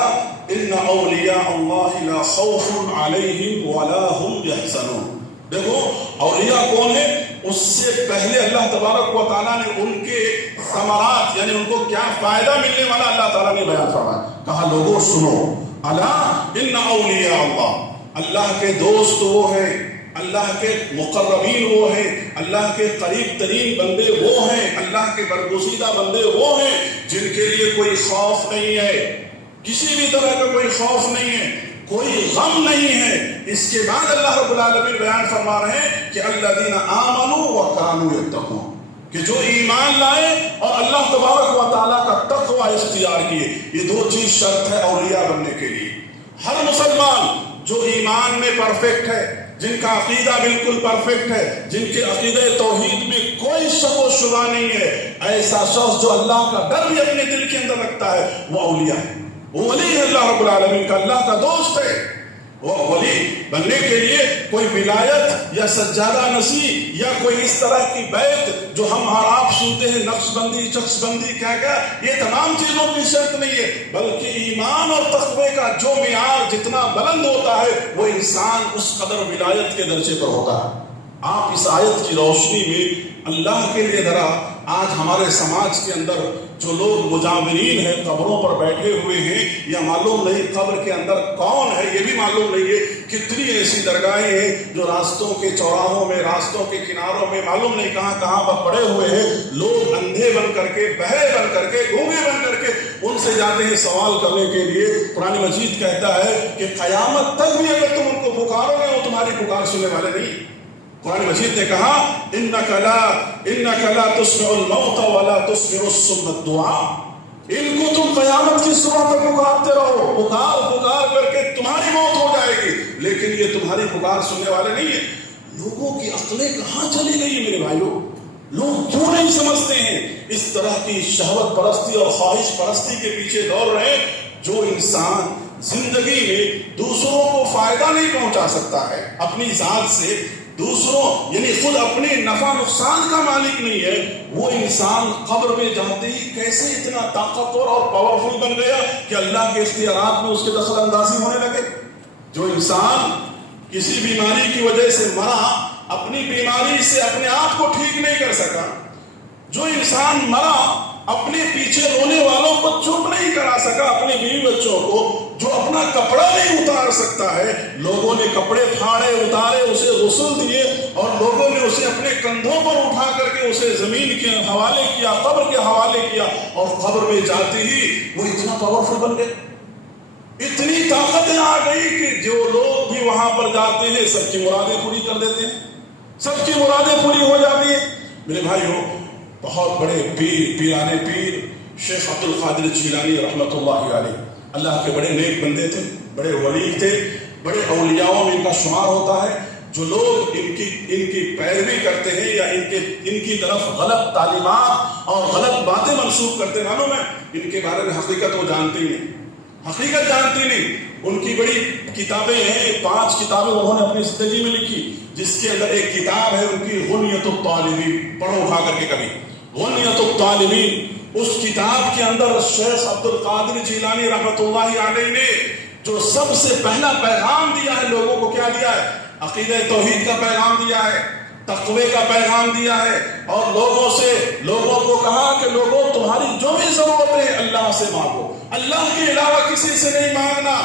ان اولیاء اللہ لا خوف علیہم ولا هم یحزنون۔ دیکھو اولیاء کون ہیں، اس سے پہلے اللہ تبارک و تعالیٰ نے ان کے ثمرات یعنی ان کو کیا فائدہ ملنے والا اللہ تعالیٰ نے بیان فرمایا۔ کہا لوگوں سنو، الا ان اولیاء اللہ، اللہ کے دوست وہ ہیں، اللہ کے مقربین وہ ہیں، اللہ کے قریب ترین بندے وہ ہیں، اللہ کے برگزیدہ بندے وہ ہیں جن کے لیے کوئی خوف نہیں ہے، کسی بھی طرح کا کوئی خوف نہیں ہے، کوئی غم نہیں ہے. اس کے بعد اللہ رب العالمین بیان فرما رہے ہیں کہ الذین آمنوا وکانوا یتقون، کہ جو ایمان لائے اور اللہ تبارک و تعالیٰ کا تقوی اختیار کیے. یہ دو چیز شرط ہے اولیاء بننے کے لیے. ہر مسلمان جو ایمان میں پرفیکٹ ہے، جن کا عقیدہ بالکل پرفیکٹ ہے، جن کے عقیدہ توحید میں کوئی شک و شبہ نہیں ہے، ایسا شخص جو اللہ کا ڈر بھی اپنے دل کے اندر رکھتا ہے، وہ اولیاء ہے، وہ ولی ہے اللہ رب العالمین کا، اللہ کا دوست ہے. وہ ولی بننے کے لیے کوئی ولایت یا سجادہ نسی یا کوئی اس طرح کی بیعت جو ہم اور آپ سنتے ہیں، نقش بندی، شخص بندی، کیا یہ تمام چیزوں کی شرط نہیں ہے، بلکہ ایمان اور تقوی کا جو معیار جتنا بلند ہوتا ہے وہ انسان اس قدر ولایت کے درجے پر ہوتا ہے. آپ اس آیت کی روشنی میں اللہ کے لیے ذرا آج ہمارے سماج کے اندر جو لوگ مجاورین ہیں، قبروں پر بیٹھے ہوئے ہیں، یا معلوم نہیں قبر کے اندر کون ہے، یہ بھی معلوم نہیں ہے. کتنی ایسی درگاہیں ہیں جو راستوں کے چوراہوں میں، راستوں کے کناروں میں، معلوم نہیں کہاں کہاں پر پڑے ہوئے ہیں. لوگ اندھے بن کر کے، بہرے بن کر کے، گونگے بن کر کے ان سے جاتے ہیں سوال کرنے کے لیے. قرآن مجید کہتا ہے کہ قیامت تک بھی اگر تم ان کو پکارو گے وہ تمہاری پکار سننے والے نہیں. قرآن مجید نے کہا انک لا تسمع الموت ولا تسمع الصم الدعاء. ان کو تم قیامت کی صبح تک پکارتے رہو، پکار کر کے تمہاری موت ہو جائے گی، لیکن یہ تمہاری پکار سننے والے نہیں ہیں. لوگوں کی عقلیں کہاں چلی گئی میرے بھائیوں؟ لوگ کیوں نہیں سمجھتے ہیں؟ اس طرح کی شہوت پرستی اور خواہش پرستی کے پیچھے دوڑ رہے. جو انسان زندگی میں دوسروں کو فائدہ نہیں پہنچا سکتا ہے اپنی ذات سے، دوسروں یعنی خود اپنے نفع نقصان کا مالک نہیں ہے، وہ انسان قبر میں جاتے ہی کیسے اتنا طاقتور اور پاورفل بن گیا کہ اللہ کے اختیارات میں اس کے دخل اندازی ہونے لگے. جو انسان کسی بیماری کی وجہ سے مرا، اپنی بیماری سے اپنے آپ کو ٹھیک نہیں کر سکا، جو انسان مرا اپنے پیچھے رونے والوں کو چپ نہیں کرا سکا، اپنے بیوی بچوں کو، جو اپنا کپڑا نہیں اتار سکتا ہے، لوگوں نے کپڑے پھاڑے، اتارے، اسے غسل دیے اور لوگوں نے اسے اپنے کندھوں پر اٹھا کر کے اسے زمین کے حوالے کیا، قبر کے حوالے کیا، اور قبر میں جاتے ہی وہ اتنا پاورفل بن گئے، اتنی طاقتیں آ گئی کہ جو لوگ بھی وہاں پر جاتے ہیں سب کی مرادیں پوری کر دیتے ہیں، سب کی مرادیں پوری ہو جاتی ہیں. میرے بھائیوں، بہت بڑے پیرانے پیر شیخ عبد القادر جیلانی رحمۃ اللہ علیہ اللہ کے بڑے نیک بندے تھے، بڑے ولی تھے، بڑے اولیاءوں میں ان کا شمار ہوتا ہے. جو لوگ ان کی پیروی کرتے ہیں یا ان کی طرف غلط تعلیمات اور غلط باتیں منسوخ کرتے ہیں، معلوم ہے ان کے بارے میں حقیقت وہ جانتے ہی نہیں، حقیقت جانتے نہیں. ان کی بڑی کتابیں ہیں، 5 کتابیں انہوں نے اپنی زندگی میں لکھی، جس کے اندر ایک کتاب ہے ان کی غنیۃ الطالبین، پڑھو اٹھا کر کے کبھی، غنیۃ الطالبین. اس کتاب کے اندر شیخ عبد القادر جیلانی رحمۃ اللہ علیہ نے جو سب سے پہلا پیغام دیا ہے لوگوں کو، کیا دیا ہے؟ عقیدہ توحید کا پیغام دیا ہے، تقوی کا پیغام دیا ہے، اور لوگوں کو کہا کہ لوگوں تمہاری جو بھی ضرورتیں اللہ سے مانگو، اللہ کے علاوہ کسی سے نہیں مانگنا.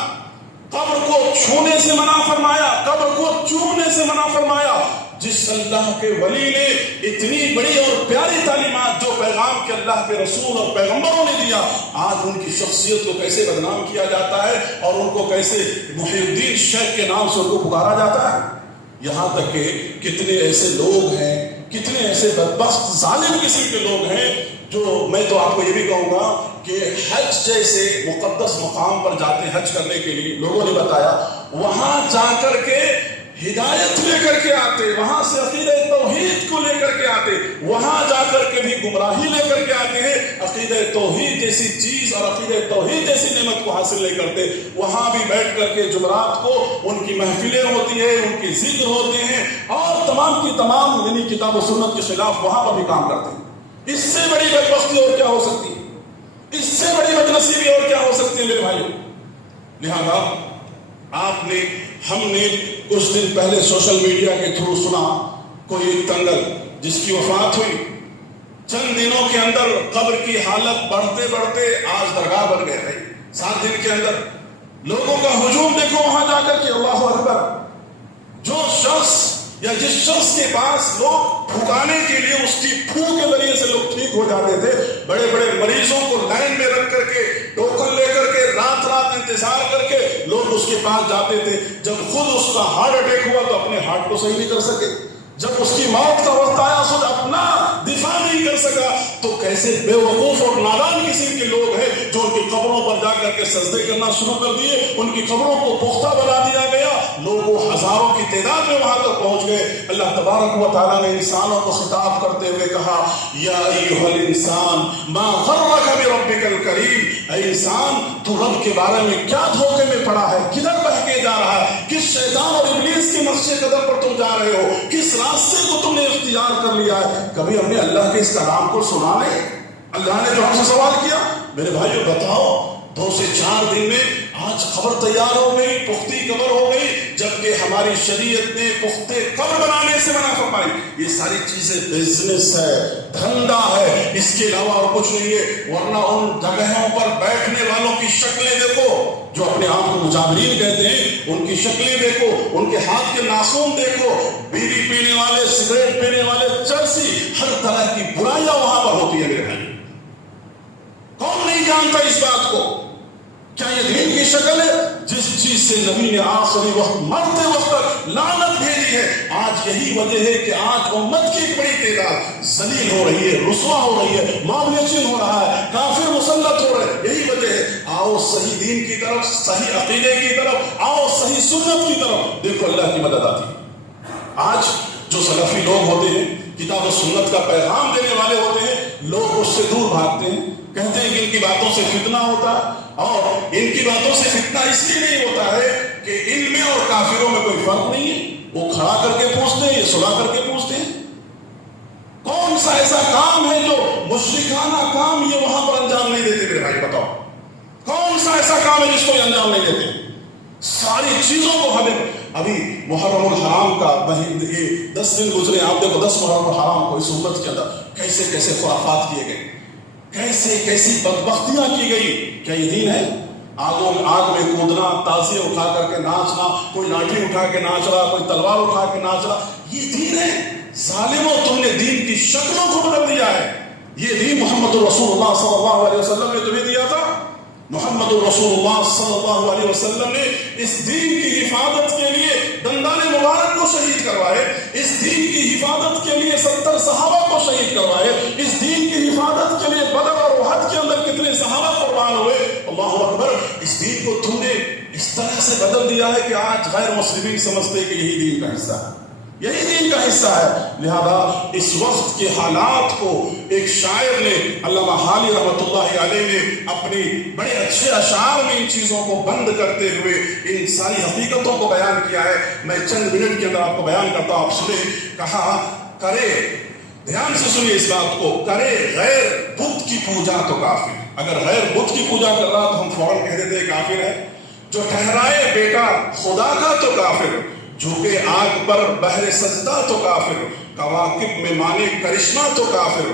قبر کو چھونے سے منع فرمایا، قبر کو چومنے سے منع فرمایا. جس اللہ کے ولی نے اتنی بڑی اور پیاری تعلیمات، جو پیغام کے اللہ کے رسول اور پیغمبروں نے دیا، آج ان کی شخصیت کو کیسے بدنام کیا جاتا ہے اور ان کو کیسے محی الدین شیخ کے نام سے ان کو پکارا جاتا ہے. یہاں تک کہ کتنے ایسے لوگ ہیں، کتنے ایسے بدبخت ظالم قسم کے لوگ ہیں، جو میں تو آپ کو یہ بھی کہوں گا کہ حج جیسے مقدس مقام پر جاتے ہیں حج کرنے کے لیے، لوگوں نے بتایا وہاں جا کر کے ہدایت لے کر کے آتے، وہاں سے عقیدہ توحید کو لے کر کے آتے، وہاں جا کر کے بھی گمراہی لے کر کے آتے ہیں. عقیدہ توحید جیسی چیز اور عقیدہ توحید جیسی نعمت کو حاصل نہیں کرتے. وہاں بھی بیٹھ کر کے جمعرات کو ان کی محفلیں ہوتی ہیں، ان کی ذکر ہوتے ہیں، اور تمام کی تمام یعنی کتاب و سنت کے خلاف وہاں پر بھی کام کرتے ہیں. اس سے بڑی بدبختی اور کیا ہو سکتی ہے؟ اس سے بڑی بدنصیبی اور کیا ہو سکتی ہے میرے بھائیوں؟ لہذا ہم نے کچھ دن پہلے سوشل میڈیا کے تھرو سنا کوئی ایک کنگل جس کی وفات ہوئی، چند دنوں کے اندر قبر کی حالت بڑھتے بڑھتے آج درگاہ بن گئے بھائی. 7 دن کے اندر لوگوں کا ہجوم دیکھو وہاں جا کر کے. اللہ اکبر. جو شخص یا جس شخص کے پاس لوگ پھکانے کے لیے اس کی پھو کے ذریعے سے لوگ ٹھیک ہو جاتے تھے، بڑے بڑے مریضوں کو لائن میں رکھ کر کے ٹوکن لے کر کے رات رات انتظار کر کے لوگ اس کے پاس جاتے تھے. جب خود اس کا ہارٹ اٹیک ہوا تو اپنے ہارٹ کو صحیح نہیں کر سکے. جب اس کی موت کا وقت آیا خود اپنا دفاع نہیں کر سکا. تو کیسے بے وقوف اور نادان قسم کے لوگ ہیں جو ان کی قبروں پر جا کر کے سجدے کرنا شروع کر دیے. ان کی قبروں کو پختہ بنا دیا گیا. لوگ ہزاروں کی تعداد میں وہاں تک پہنچ گئے. اللہ تبارک و تعالیٰ نے انسانوں کو خطاب کرتے ہوئے کہا یا ایھا الانسان ما غرک بربک الکریم. اے انسان تو رب کے بارے میں کیا دھوکے میں پڑا ہے؟ کدھر بہکے جا رہا ہے؟ کس شیطان اور ابلیس کے نقش قدم پر تم جا رہے ہو؟ کس راستے کو تم نے اختیار کر لیا ہے؟ کبھی ہم نے اللہ کے اس کلام کو سنا نہیں؟ اللہ نے جو ہم سے سوال کیا میرے بھائیو بتاؤ 2 سے 4 دن میں آج خبر تیار ہو گئی, پختی قبر ہو گئی, جبکہ ہماری شریعت نے پختے قبر بنانے سے منع فرمائی. یہ ساری چیزیں بزنس ہے, دھندا ہے, اس کے علاوہ اور کچھ نہیں ہے. ورنہ ان جگہوں پر بیٹھنے والوں کی شکلیں دیکھو جو اپنے آپ کو مجاورین کہتے ہیں, ان کی شکلیں دیکھو, ان کے ہاتھ کے ناخن دیکھو, بیڑی پینے والے, سگریٹ پینے والے, چرسی, ہر طرح کی برائیاں وہاں پر ہوتی ہے میرے بھائی. کون نہیں جانتا اس بات کو؟ کیا یہ دین کی شکل ہے؟ جس چیز سے نبی نے آخری وقت مرتے وقت تک لعنت بھیجی ہے, آج یہی وجہ ہے کہ آج امت کی ایک بڑی تعداد ذلیل ہو رہی ہے, رسوا ہو رہی ہے, معاملے چین ہو رہا ہے, کافر مسلط ہو رہے ہیں. یہی وجہ ہے. آؤ صحیح دین کی طرف, صحیح عقیدے کی طرف, آؤ صحیح سنت کی طرف. دیکھو اللہ کی مدد آتی ہے. آج جو سلفی لوگ ہوتے ہیں, کتاب و سنت کا پیغام دینے والے ہوتے ہیں, لوگ اس سے دور بھاگتے ہیں. کہتے ہیں کہ ان کی باتوں سے فتنہ ہوتا ہے, اور ان کی باتوں سے فتنہ اس لیے نہیں ہوتا ہے کہ ان میں اور کافروں میں کوئی فرق نہیں ہے. وہ کھڑا کر کے پوچھتے ہیں, یہ سلا کر کے پوچھتے ہیں. کون سا ایسا کام ہے جو مشرکانہ کام یہ وہاں پر انجام نہیں دیتے؟ میرے بھائی بتاؤ کون سا ایسا کام ہے جس کو یہ انجام نہیں دیتے؟ ساری چیزوں کو ہمیں ابھی محرم الحرام کا یہ 10 دن گزرے, آپ دیکھو 10 محرم الحرام کو اس امت کے اندر کیسے کیسے خرافات کیے گئے, کیسے کیسی بدبختیاں کی گئی. کیا یہ دین ہے؟ آگ میں کودنا, تازیے اٹھا کر کے ناچنا, کوئی لاٹھی اٹھا کے ناچ رہا, کوئی تلوار اٹھا کے ناچ رہا, یہ دین ہے؟ ظالموں, تم نے دین کی شکلوں کو بدل دیا ہے. یہ دین محمد رسول اللہ صلی اللہ علیہ وسلم نے تمہیں دیا تھا. محمد رسول اللہ صلی اللہ علیہ وسلم نے اس دین کی حفاظت کے لیے دندان مبارک کو شہید کروائے, اس دین کی حفاظت کے لیے 70 صحابہ کو شہید کروائے, اس دین کی حفاظت کے لیے بدر اور احد کے اندر کتنے صحابہ قربان ہوئے. اللہ اکبر. اس دین کو تم نے اس طرح سے بدل دیا ہے کہ آج غیر مسلمین سمجھتے کہ یہی دین کا حصہ ہے, یہی دین کا حصہ ہے. لہذا اس وقت کے حالات کو ایک شاعر نے, علامہ حالی رحمۃ اللہ علیہ نے اپنی بڑے اچھے اشعار میں ان چیزوں کو بند کرتے ہوئے ان ساری حقیقتوں کو بیان کیا ہے. میں چند منٹ کے اندر آپ کو بیان کرتا ہوں, آپ سنیں. کہا کرے, دھیان سے سنیے اس بات کو, کرے غیر بت کی پوجا تو کافر. اگر غیر بت کی پوجا کر رہا تو ہم فوراً کہہ دیتے کافر ہے. جو ٹھہرائے بیٹا خدا کا تو کافر, جھکے آگ پر بہر سجدہ تو کافر, کواکب میں مانے کرشمہ تو کافر.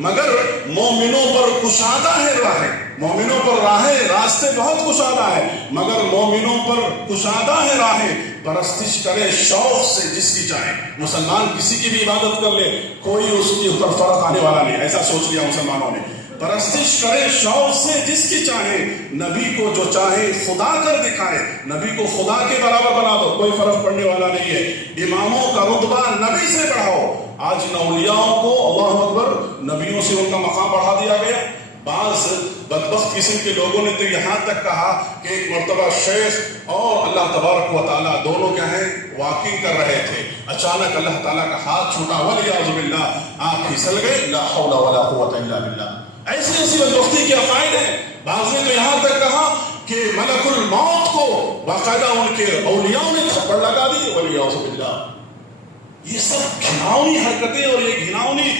مگر مومنوں پر کشادہ ہے راہیں, مومنوں پر راہیں راستے بہت کشادہ ہے, مگر مومنوں پر کشادہ ہے راہیں. پرستش کرے شوق سے جس کی چاہے. مسلمان کسی کی بھی عبادت کر لے, کوئی اس کے اوپر فرق آنے والا نہیں, ایسا سوچ لیا مسلمانوں نے. پرستش کرے شوق سے جس کی چاہے, نبی کو جو چاہے خدا کر دکھائے. نبی کو خدا کے برابر بنا دو, کوئی فرق پڑنے والا نہیں ہے. اماموں کا رتبہ نبی سے بڑھاؤ. آج ان اولیاءوں کو اللہ اکبر نبیوں سے ان کا مقام بڑھا دیا گیا. بعض بدبخت قسم کے لوگوں نے تو یہاں تک کہا کہ ایک مرتبہ شیخ اور اللہ تبارک و تعالیٰ دونوں کیا ہیں واکنگ کر رہے تھے, اچانک اللہ تعالیٰ کا ہاتھ چھوٹا, ولیعوذ باللہ آپ پھسل گئے. لا حول ولا قوت الا باللہ. ایسی ایسی بدبختی کے عقائد ہیں. بعض نے تو یہاں تک کہا کہ ملک الموت کو باقاعدہ ان کے اولیاء نے تھپڑ لگا دی, ولیعوذ باللہ. یہ سب گھناؤنی حرکتیں اور یہ گھناؤنی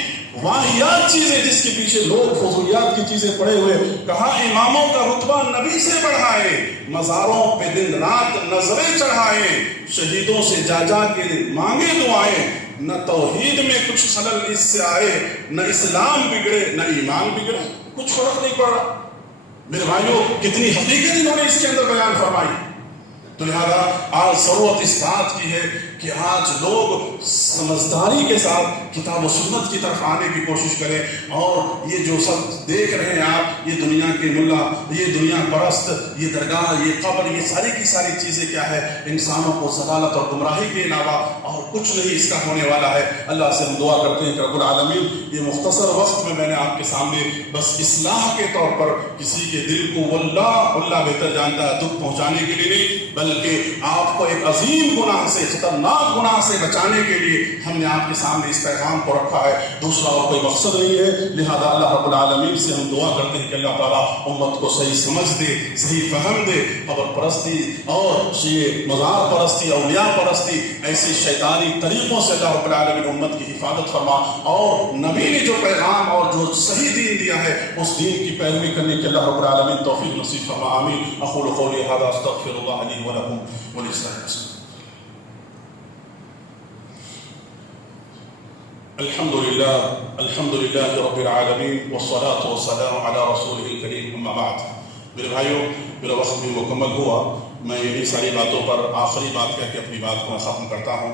واہیات چیزیں جس کے پیچھے لوگ فضولیات کی چیزیں پڑے ہوئے. کہا اماموں کا رتبہ نبی سے بڑھائے, مزاروں پہ دن رات نظریں چڑھائے, شہیدوں سے جا جا کے مانگے دعائیں. نہ توحید میں کچھ خلل اس سے آئے, نہ اسلام بگڑے نہ ایمان بگڑے. کچھ فرق نہیں پڑا. میرے بھائیوں کتنی حقیقت انہوں نے اس کے اندر بیان فرمائی. تو لہذا آج ضرورت اس بات کی ہے کہ آج لوگ سمجھداری کے ساتھ کتاب و سنت کی طرف آنے کی کوشش کریں، اور یہ جو سب دیکھ رہے ہیں آپ، یہ دنیا کے ملا، یہ دنیا پرست، یہ درگاہ، یہ قبر، یہ ساری کی ساری چیزیں کیا ہے؟ انسانوں کو ضلالت اور گمراہی کے علاوہ اور کچھ نہیں اس کا ہونے والا ہے۔ اللہ سے ہم دعا کرتے ہیں کہ رب العالمین یہ مختصر وقت میں نے آپ کے سامنے بس اصلاح کے طور پر کسی کے دل کو اللہ بہتر جانتا ہے دکھ پہنچانے کے لیے نہیں، بلکہ آپ کو ایک عظیم گناہ سے، خطرناک گناہ سے بچانے کے لیے ہم نے آپ کے سامنے اس پیغام کو رکھا ہے، دوسرا اور کوئی مقصد نہیں ہے۔ لہذا اللہ رب العالمین سے ہم دعا کرتے ہیں کہ اللہ تعالیٰ امت کو صحیح سمجھ دے، صحیح فہم دے، قبر پرستی اور یہ مزار پرستی، اولیاء پرستی، ایسی شیطانی طریقوں سے اللہ رب العالمین امت کی حفاظت فرما، اور نبی نے جو پیغام اور جو صحیح دین دیا ہے اس دین کی پیروی کرنے کے اللہ رب العالمین توفیق نصیب فرما، آمین۔ اقول قولی ھذا استغفر اللہ لی ولکم ولسائر المسلمین۔ الحمد للہ رب العالمین والصلاة والسلام علی رسولہ الکریم، اما بعد۔ میرے بھائیوں، میرا وقت بھی مکمل ہوا، میں انہی ساری باتوں پر آخری بات کہہ کے اپنی بات کو میں ختم کرتا ہوں۔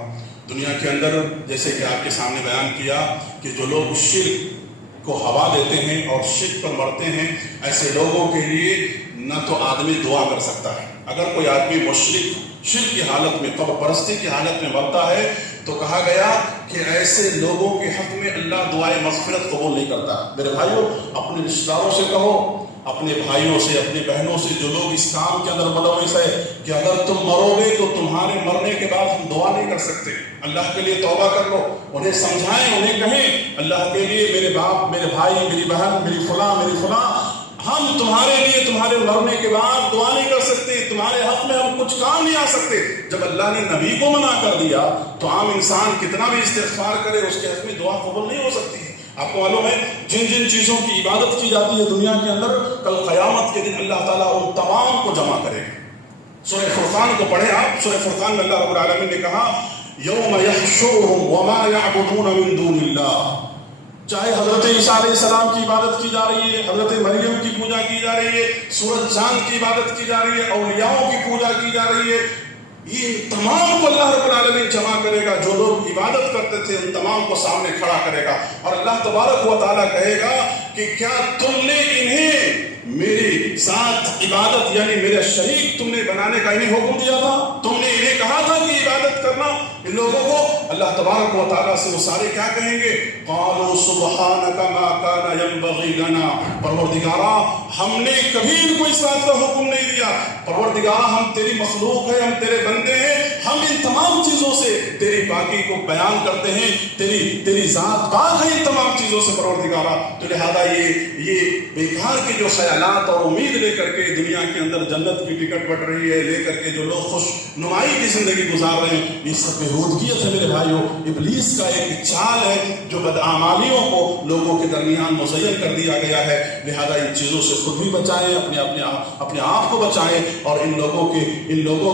دنیا کے اندر جیسے کہ آپ کے سامنے بیان کیا کہ جو لوگ شرک کو ہوا دیتے ہیں اور شرک پر مرتے ہیں، ایسے لوگوں کے لیے نہ تو آدمی دعا کر سکتا ہے۔ اگر کوئی آدمی مشرک شرک کی حالت میں، قبر پرستی کی حالت میں مرتا ہے تو کہا گیا کہ ایسے لوگوں کے حق میں اللہ دعائے مغفرت قبول نہیں کرتا۔ میرے بھائیوں، اپنے رشتہ داروں سے کہو، اپنے بھائیوں سے، اپنی بہنوں سے جو لوگ اس کام کے اندر ملوث ہے کہ اگر تم مرو گے تو تمہارے مرنے کے بعد ہم دعا نہیں کر سکتے، اللہ کے لیے توبہ کر لو۔ انہیں سمجھائیں، انہیں کہیں اللہ کے لیے میرے باپ، میرے بھائی، میری بہن، میری فلاں، ہم تمہارے لیے تمہارے مرنے کے بعد دعا نہیں کر سکتے، تمہارے حق میں ہم کچھ کام نہیں آ سکتے۔ جب اللہ نے نبی کو منع کر دیا تو عام انسان کتنا بھی استغفار کرے اس کے حق میں دعا قبول نہیں ہو سکتی ہے۔ آپ کو معلوم ہے جن جن چیزوں کی عبادت کی جاتی ہے دنیا کے اندر، کل قیامت کے دن اللہ تعالیٰ ان تمام کو جمع کرے گا۔ سورہ فرقان کو پڑھیں آپ، سورہ فرقان میں اللہ رب العالمین نے کہا یوم یحشرہم وما یعبدون من دون اللہ، چاہے حضرت عیسیٰ علیہ السلام کی عبادت کی جا رہی ہے، حضرت مریم کی پوجا کی جا رہی ہے، سورج چاند کی عبادت کی جا رہی ہے، اولیاءوں کی پوجا کی جا رہی ہے، یہ تمام کو اللہ رب العالمین جمع کرے گا۔ جو لوگ عبادت کرتے تھے ان تمام کو سامنے کھڑا کرے گا، اور اللہ تبارک و تعالیٰ کہے گا کہ کیا تم نے انہیں میرے ساتھ عبادت یعنی میرا شریک تم نے بنانے کا انہیں حکم دیا تھا؟ تم نے انہیں کہا تھا کہ عبادت کرنا ان لوگوں کو؟ اللہ تبارک و تعالیٰ سے وہ سارے کیا کہیں گے؟ قالوا سبحانک ما کان ینبغی لنا، پروردگارا ہم نے کبھی ان کو اس بات کا حکم نہیں دیا، پروردگارا ہم تیری مخلوق ہیں، ہم تیرے بندے ہیں، ہم ان تمام چیزوں سے تیری پاکی کو بیان کرتے ہیں، تیری ذات پاک ہے ان تمام چیزوں سے پروردگارا۔ تو لہذا یہ بیکار کے جو خیالات اور امید لے کر کے دنیا کے اندر جنت کی ٹکٹ بٹ رہی ہے لے کر کے جو لوگ خوش نمائی کی زندگی گزار رہے ہیں، یہ سب بےہودگیت ہے میرے بھائیوں، ابلیس کا ایک چال ہے جو بدعمالیوں کو لوگوں کے درمیان مزین کر دیا گیا ہے۔ لہذا ان چیزوں سے خود بھی بچائیں، اپنے آپ کو بچائیں، اور ان لوگوں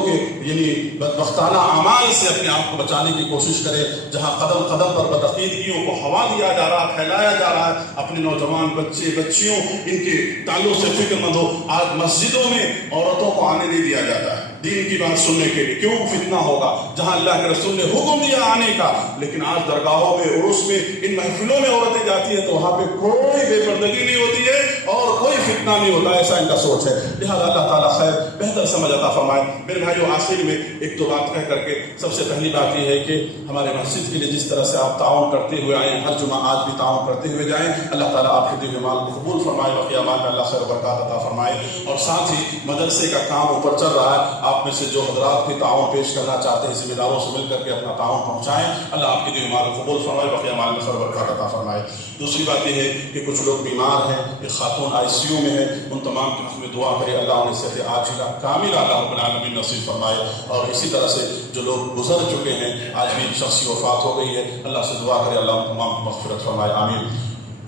کے یعنی بدبختانہ اعمال سے اپنے آپ کو بچانے کی کوشش کریں، جہاں قدم قدم پر بدعقیدگیوں کو ہوا دیا جا رہا ہے، پھیلایا جا رہا ہے۔ اپنے نوجوان بچے بچیوں ان کے تعلق سے فکر مند ہو۔ آج مسجدوں میں عورتوں کو آنے نہیں دیا جاتا ہے دین کی بات سننے کے لیے، کیوں؟ فتنہ ہوگا، جہاں اللہ کے رسول نے حکم دیا آنے کا۔ لیکن آج درگاہوں میں، عرس میں، ان محفلوں میں عورتیں جاتی ہیں تو وہاں پہ کوئی بے پردگی نہیں ہوتی ہے اور کوئی فتنہ نہیں ہوتا، ایسا ان کا سوچ ہے۔ لہٰذا اللہ تعالیٰ خیر بہتر سمجھ عطا فرمائے۔ میرے بھائیوں، آخر میں ایک دو بات کہہ کر کے سب سے پہلی بات یہ ہے کہ ہمارے مسجد کے لیے جس طرح سے آپ تعاون کرتے ہوئے آئے ہیں، ہر جمعہ آج بھی تعاون کرتے ہوئے جائیں۔ اللہ تعالیٰ آپ کے دیے مال کو قبول فرمائے، بقیہ مال میں اللہ خیر و برکات عطا فرمائے۔ اور ساتھ ہی مدرسے کا کام اوپر چل رہا ہے، آپ میں سے جو حضرات بھی تعاون پیش کرنا چاہتے ہیں ذمہ داروں سے مل کر کے اپنا تعاون پہنچائیں۔ اللہ آپ کے دیے مال کو قبول فرمائے، بقیہ مال میں خیر و برکات عطا فرمائے۔ دوسری بات یہ ہے کہ کچھ لوگ بیمار ہیں، ایک خاتون ICU میں ہے، ان تمام کے حق میں دعا کرے اللہ انہیں صحت عاجلہ کاملہ اللہ رب العالمین نصیب فرمائے۔ اور اسی طرح سے جو لوگ گزر چکے ہیں، آج بھی شخص کی وفات ہو گئی ہے، اللہ سے دعا کرے اللہ ان تمام کی مغفرت فرمائے، آمین۔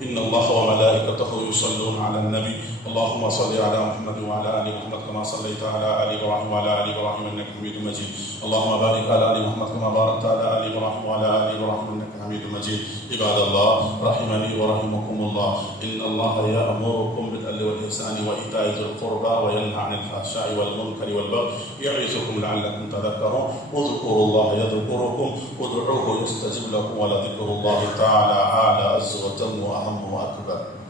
إن الله وملائكته يصلون على النبي اللهم صل على محمد وعلى آل محمد كما صليت على آل إبراهيم وعلى آل إبراهيم إنك حميد مجيد اللهم بارك على آل محمد كما باركت على آل إبراهيم وعلى آل إبراهيم إنك حميد مجيد عباد الله رحمني ورحمكم الله إن الله يأمركم بالعدل والإحسان وإيتاء ذي القربى وينهى عن الفحشاء والمنكر والبغي يعظكم لعلكم تذكرون اذكروا الله يذكركم ادعوه يستجب لكم ولذكر الله تعالى أعلى عز وجل وأهم وأكبر